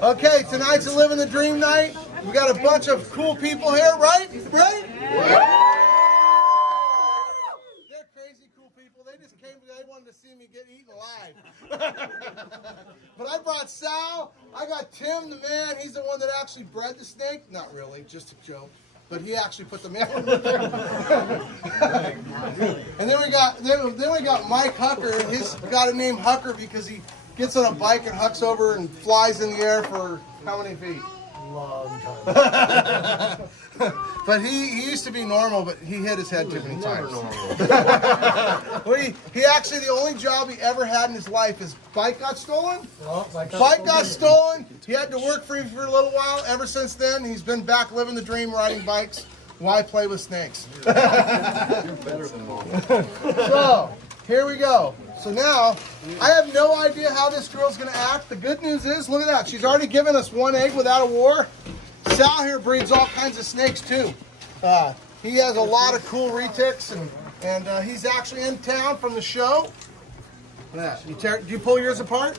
Okay, tonight's a Living the Dream night. We got a bunch of cool people here, right? Right? They're crazy cool people. They just came, they wanted to see me get eaten alive. But I brought Sal. I got Tim, the man. He's the one that actually bred the snake. Not really, just a joke. But he actually put the man. And then we got Mike Hucker. He's got a name Hucker because he gets on a bike and hucks over and flies in the air for how many feet? Long time. But he used to be normal, but he hit his head too many times. He actually, the only job he ever had in his life, his bike got stolen. Bike got stolen. He had to work for a little while. Ever since then, he's been back living the dream, riding bikes. Why play with snakes? You're better than mom. So, here we go. So now, I have no idea how this girl's going to act. The good news is, look at that. She's already given us one egg without a war. Sal here breeds all kinds of snakes too. He has a lot of cool retics, and he's actually in town from the show. Do you pull yours apart?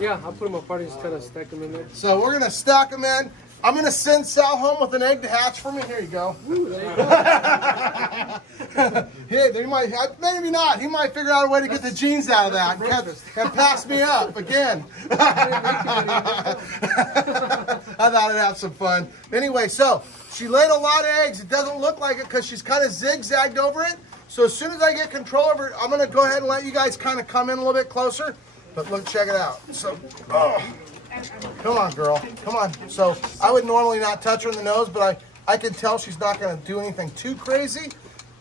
Yeah, I'll put them apart and just kind of stack them in there. So we're going to stack them in. I'm going to send Sal home with an egg to hatch for me. Here you go. Ooh, there you go. Hey, they might, maybe not. He might figure out a way to get the genes out of that and pass me up again. I thought I'd have some fun. Anyway, so she laid a lot of eggs. It doesn't look like it because she's kind of zigzagged over it. So as soon as I get control of her, I'm going to go ahead and let you guys kind of come in a little bit closer. But look, check it out. So, come on, girl. Come on. So I would normally not touch her in the nose, but I can tell she's not going to do anything too crazy.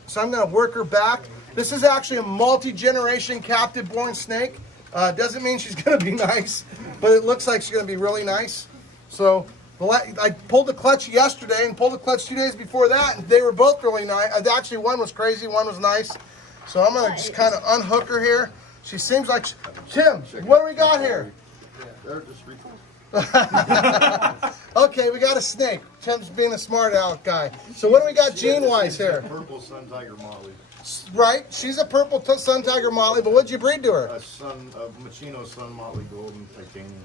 So I'm going to work her back. This is actually a multi-generation captive-born snake. Doesn't mean she's going to be nice, but it looks like she's going to be really nice. So I pulled the clutch yesterday and pulled the clutch 2 days before that, and they were both really nice. Actually, one was crazy, one was nice. So I'm going to just kind of unhook her here. She seems like... Tim, what do we got here? They're just recall. Okay, we got a snake. Tim's being a smart aleck guy. So what do we got gene-wise here? Purple sun tiger motley. Right, she's a purple sun tiger motley, but what'd you breed to her? A Machino sun motley golden titanium.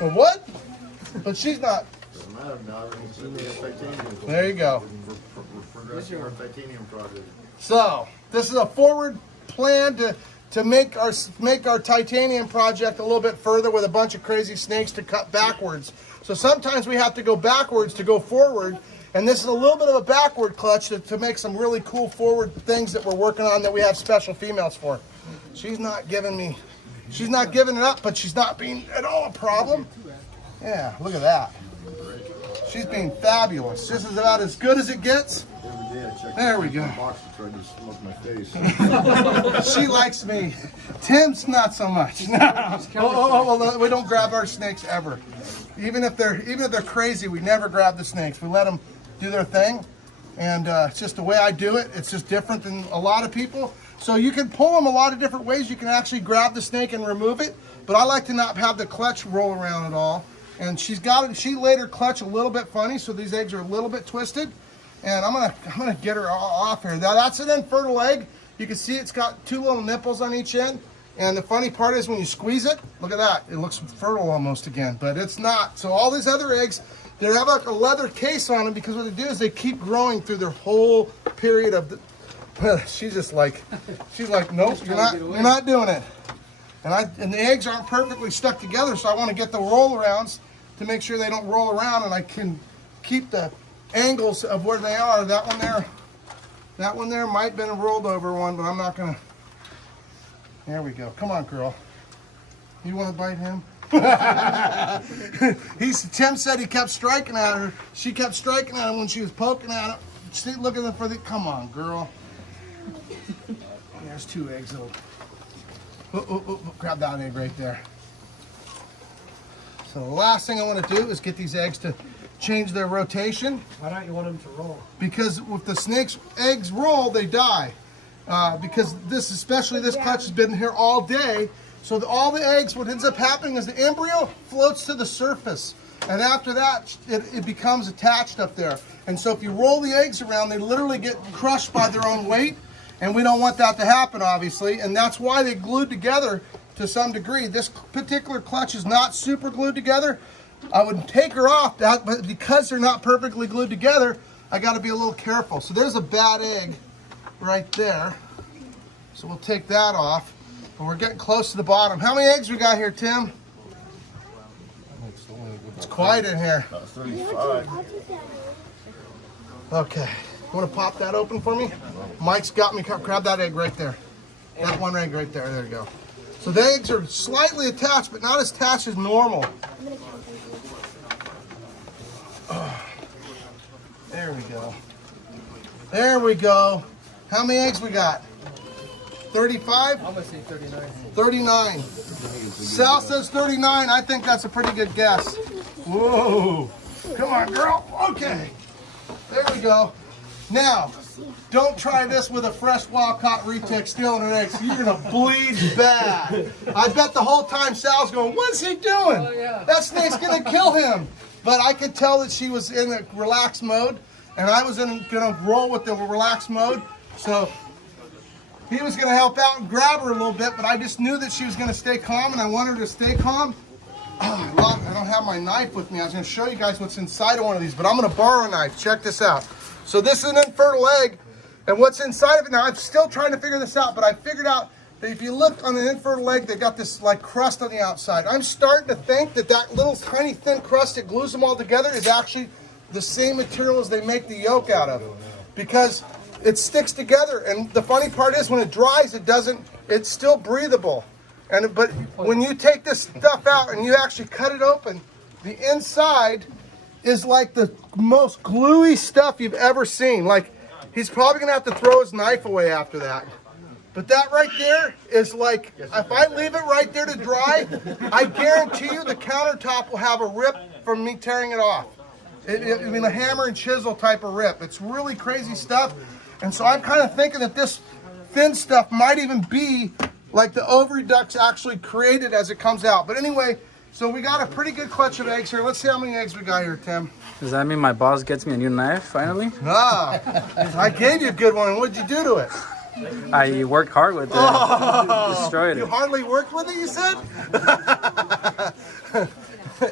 A what? But she's not. Doesn't matter now. We have titanium. There you go. We're progressing our titanium project. So this is a forward plan to make our titanium project a little bit further with a bunch of crazy snakes to cut backwards. So sometimes we have to go backwards to go forward, and this is a little bit of a backward clutch to make some really cool forward things that we're working on that we have special females for. She's not giving it up, but she's not being at all a problem. Yeah, look at that. She's being fabulous. This is about as good as it gets. Every day I check There we go. the box to try to smoke my face. She likes me. Tim's not so much. No. We don't grab our snakes ever. Even if they're crazy, we never grab the snakes. We let them do their thing, and it's just the way I do it. It's just different than a lot of people. So you can pull them a lot of different ways. You can actually grab the snake and remove it, but I like to not have the clutch roll around at all. And she laid her clutch a little bit funny, so these eggs are a little bit twisted. And I'm gonna get her off here. Now that's an infertile egg. You can see it's got two little nipples on each end. And the funny part is when you squeeze it, look at that. It looks fertile almost again, but it's not. So all these other eggs, they have like a leather case on them because what they do is they keep growing through their whole period of the, she's like, nope, you're not doing it. And the eggs aren't perfectly stuck together, so I want to get the roll-arounds to make sure they don't roll around, and I can keep the angles of where they are. That one there might have been a rolled over one, but I'm not gonna. There we go. Come on, girl. You want to bite him? Tim said he kept striking at her. She kept striking at him when she was poking at him. She's looking for the. Come on, girl. There's two eggs. Grab that egg right there. So the last thing I want to do is get these eggs to change their rotation. Why don't you want them to roll? Because if the snake's eggs roll, they die. Because especially this clutch has been here all day. So all the eggs, what ends up happening is the embryo floats to the surface. And after that, it becomes attached up there. And so if you roll the eggs around, they literally get crushed by their own weight. And we don't want that to happen, obviously. And that's why they glued together to some degree. This particular clutch is not super glued together. I would take her off, but because they're not perfectly glued together, I got to be a little careful. So there's a bad egg right there. So we'll take that off. But we're getting close to the bottom. How many eggs we got here, Tim? It's quiet in here. 35. Okay. You want to pop that open for me? Mike's got me. Grab that egg right there. That one egg right there. There you go. So the eggs are slightly attached, but not as attached as normal. There we go. There we go. How many eggs we got? 35? I'm gonna say 39. 39. Sal says 39. I think that's a pretty good guess. Whoa. Come on, girl. Okay. There we go. Now, don't try this with a fresh wild-caught retic stealing her eggs. You're going to bleed bad. I bet the whole time Sal's going, what's he doing? Oh, yeah. That snake's going to kill him. But I could tell that she was in a relaxed mode, and I was going to roll with the relaxed mode. So he was going to help out and grab her a little bit, but I just knew that she was going to stay calm, and I wanted her to stay calm. Oh, I don't have my knife with me. I was going to show you guys what's inside of one of these, but I'm going to borrow a knife. Check this out. So this is an infertile egg, and what's inside of it now, I'm still trying to figure this out, but I figured out that if you look on an infertile egg, they got this like crust on the outside. I'm starting to think that that little tiny thin crust that glues them all together is actually the same material as they make the yolk out of, because it sticks together. And the funny part is when it dries, it's still breathable. But when you take this stuff out and you actually cut it open, the inside is like the most gluey stuff you've ever seen. Like, he's probably gonna have to throw his knife away after that. But that right there is like, if I leave it right there to dry, I guarantee you the countertop will have a rip from me tearing it off. I mean, a hammer and chisel type of rip. It's really crazy stuff. And so I'm kind of thinking that this thin stuff might even be like the ovary ducts actually created as it comes out. But anyway, so we got a pretty good clutch of eggs here. Let's see how many eggs we got here, Tim. Does that mean my boss gets me a new knife finally? Ah, I gave you a good one. What'd you do to it? I worked hard with it. Destroyed You it. hardly worked with it, you said?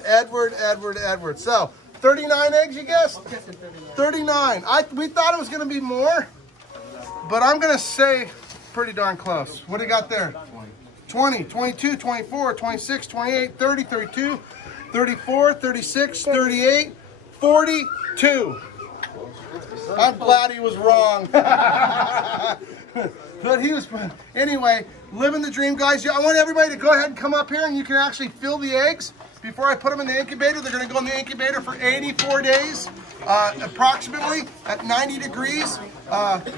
Edward. So, 39 eggs, you guessed? 39. We thought it was going to be more, but I'm going to say pretty darn close. What do you got there? 20, 22, 24, 26, 28, 30, 32, 34, 36, 38, 42. I'm glad he was wrong. But he was, anyway, living the dream, guys. I want everybody to go ahead and come up here and you can actually fill the eggs before I put them in the incubator. They're going to go in the incubator for 84 days, approximately at 90 degrees.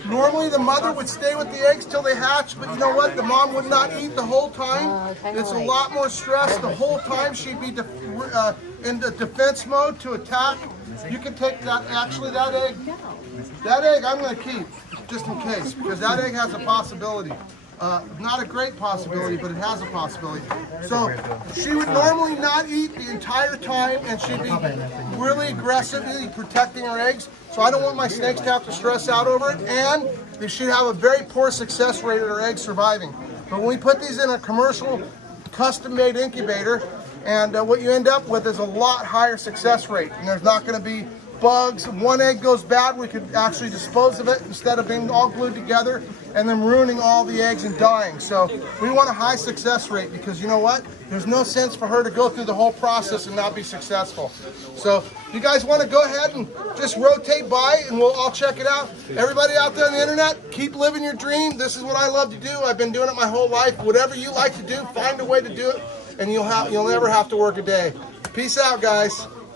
Normally the mother would stay with the eggs till they hatch, but you know what? The mom would not eat the whole time. It's a lot more stress. The whole time she'd be in the defense mode to attack. You can take that, actually that egg I'm going to keep just in case, because that egg has a possibility. Not a great possibility, but it has a possibility. So she would normally not eat the entire time, and she'd be really aggressively protecting her eggs. So I don't want my snakes to have to stress out over it, and they should have a very poor success rate at her eggs surviving. But when we put these in a commercial, custom-made incubator, and what you end up with is a lot higher success rate, and there's not going to be bugs. One egg goes bad, we could actually dispose of it instead of being all glued together and then ruining all the eggs and dying. So we want a high success rate, because you know what? There's no sense for her to go through the whole process and not be successful. So you guys want to go ahead and just rotate by and I'll check it out. Everybody out there on the internet, keep living your dream. This is what I love to do. I've been doing it my whole life. Whatever you like to do, find a way to do it, and you'll never have to work a day. Peace out, guys.